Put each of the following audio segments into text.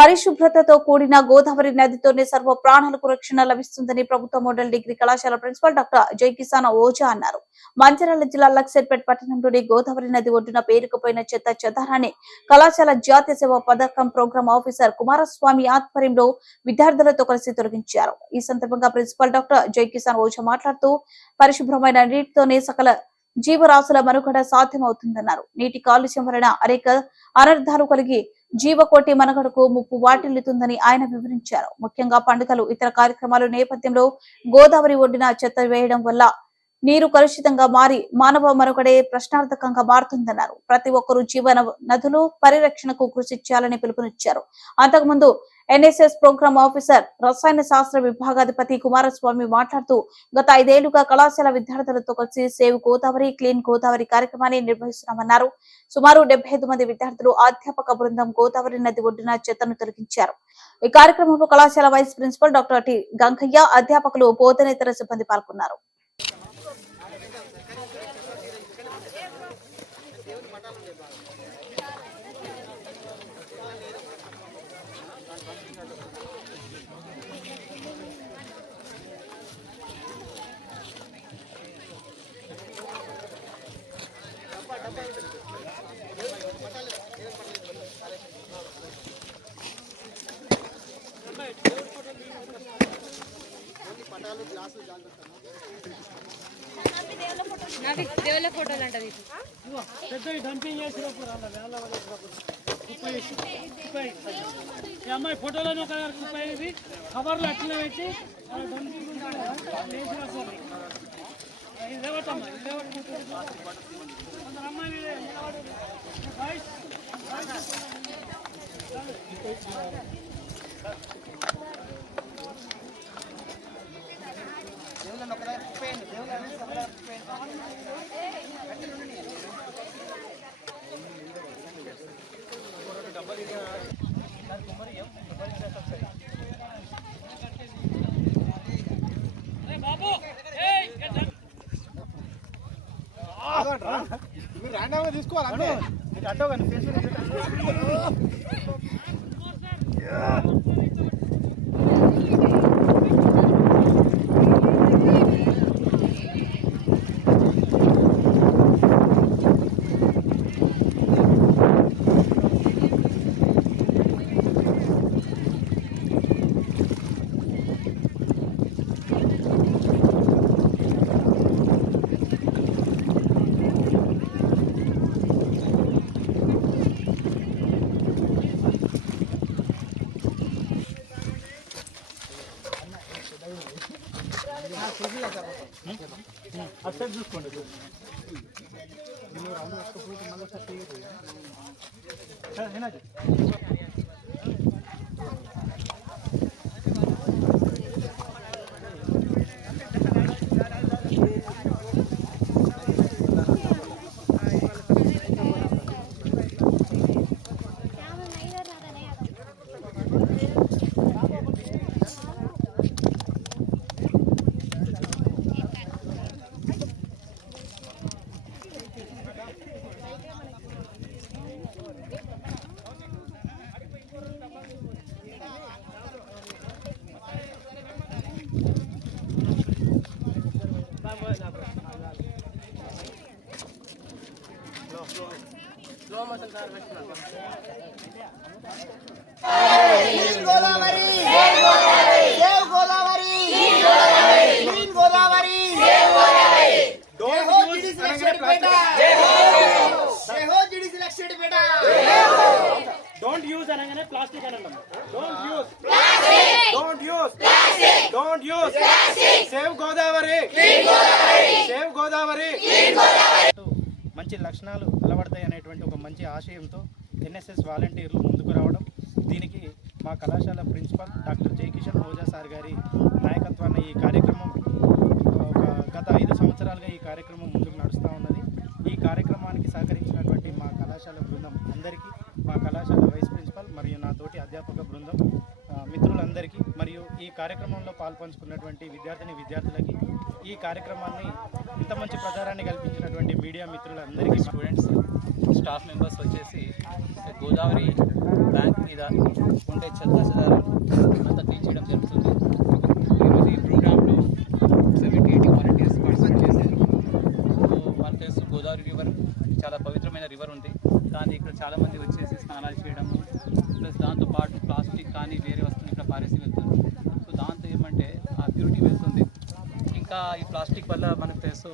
పరిశుభ్రతతో కూడిన గోదావరి నదితోనే సర్వ ప్రాణాలకు రక్షణ లభిస్తుందని ప్రభుత్వ మోడల్ డిగ్రీ కళాశాల ప్రిన్సిపల్ డాక్టర్ జై కిసాన్ ఓజా అన్నారు. మంచిర్యాల జిల్లా లక్సర్పేట్ పట్టణంలోని గోదావరి నది ఒడ్డున పేరుకుపోయిన చెత్త చెదారాన్ని కళాశాల జాతీయ సేవా పథకం ప్రోగ్రామ్ ఆఫీసర్ కుమారస్వామి ఆధ్వర్యంలో విద్యార్థులతో కలిసి తొలగించారు. ఈ సందర్భంగా ప్రిన్సిపల్ డాక్టర్ జై కిసాన్ ఓజా మాట్లాడుతూ పరిశుభ్రమైన నీటితోనే సకల జీవరాశుల మనుగడ సాధ్యమవుతుందన్నారు. నీటి కాలుష్యం వలన అనేక అనర్థాలు కలిగి జీవకోటి మనుగడకు ముప్పు వాటిల్లుతుందని ఆయన వివరించారు. ముఖ్యంగా పండుగలు, ఇతర కార్యక్రమాల నేపథ్యంలో గోదావరి ఒడ్డున చెత్త వేయడం వల్ల నీరు కలుషితంగా మారి మానవ మనుగడే ప్రశ్నార్థకంగా మారుతుందన్నారు. ప్రతి ఒక్కరూ జీవన నదులు పరిరక్షణకు కృషి చేయాలని పిలుపునిచ్చారు. అంతకుముందు ఎన్ఎస్ఎస్ ప్రోగ్రామ్ ఆఫీసర్ రసాయన శాస్త్ర విభాగాధిపతి కుమారస్వామి మాట్లాడుతూ గత 5 ఏళ్లుగా కళాశాల విద్యార్థులతో కలిసి సేవ్ గోదావరి, క్లీన్ గోదావరి కార్యక్రమాన్ని నిర్వహిస్తున్నామన్నారు. సుమారు 75 మంది విద్యార్థులు, అధ్యాపక బృందం గోదావరి నది ఒడ్డున చెత్తను తొలగించారు. ఈ కార్యక్రమంలో కళాశాల vice principal doctor T Gangaiah, అధ్యాపకులు, బోధనేతర సిబ్బంది పాల్గొన్నారు. దేవుళ్ళ ఫోటోలు అంట డంపింగ్ చేసినప్పుడు అమ్మాయి ఫోటోలను ఒక కుప్పేది కవర్లు అట్లా పెట్టి అమ్మాయి మీరు రాండంగా తీసుకోవాలి అట్టో కానీ అసలు చూసుకోండి slow motion sir clean Godavari, save Godavari, clean Godavari, don't use Lakshettipet, don't use అనగానే ప్లాస్టిక్ అనండి. Don't use plastic, don't use plastic, save Godavari, clean Godavari, save Godavari, clean Godavari. మంచి లక్షణాలు అలవడతాయి అనేటువంటి ఒక మంచి ఆశయంతో ఎన్ఎస్ఎస్ వాలంటీర్లు ముందుకు రావడం, దీనికి మా కళాశాల ప్రిన్సిపల్ డాక్టర్ జై కిసాన్ ఓజా సార్ గారి నాయకత్వాన్ని ఈ కార్యక్రమం గత 5 సంవత్సరాలుగా ఈ కార్యక్రమం ముందుకు నడుస్తూ ఉన్నది. ఈ కార్యక్రమానికి సహకరించినటువంటి మా కళాశాల బృందం అందరికీ, మా కళాశాల వైస్ ప్రిన్సిపల్ మరియు నా తోటి అధ్యాపక బృందం మిత్రులందరికీ, మరియు ఈ కార్యక్రమంలో పాల్పంచుకున్నటువంటి విద్యార్థులకి, ఈ కార్యక్రమాన్ని ఇంత మంచి ప్రచారాన్ని కల్పించినటువంటి మీడియా మిత్రులందరికీ, స్టూడెంట్స్, స్టాఫ్ మెంబర్స్ వచ్చేసి గోదావరి బ్యాంక్ మీద ఉండే చెత్త చెదారం అంతా తీర్చడం జరుగుతుంది. ఈరోజు ఈ ప్రోగ్రాంలో 70-80 వాలంటీర్స్ పార్టిసిపేట్ చేశారు. సో మనకు తెలుసు గోదావరి రివర్ చాలా పవిత్రమైన రివర్ ఉంది. కానీ ఇక్కడ చాలామంది వచ్చేసి స్నానాలు చేయడం ప్లస్ దాంతోపాటు ప్లాస్టిక్ కానీ వేరే వస్తువులు ఇక్కడ పారేసి వెళ్తుంది. సో దాంతో ఏమంటే ఆ ప్యూరిటీ వెళ్తుంది. ఇంకా ఈ ప్లాస్టిక్ వల్ల మనకు తెలుసు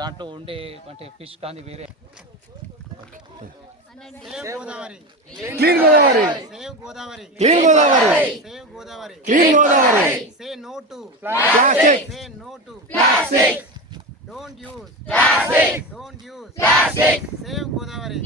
దాంట్లో ఉండే అంటే ఫిష్ కానీ వేరే clean Godavari Save Godavari. Clean Godavari Save Godavari. Clean Godavari Say no to plastic Say no to plastic. Don't use plastic. Don't use plastic. Save Godavari.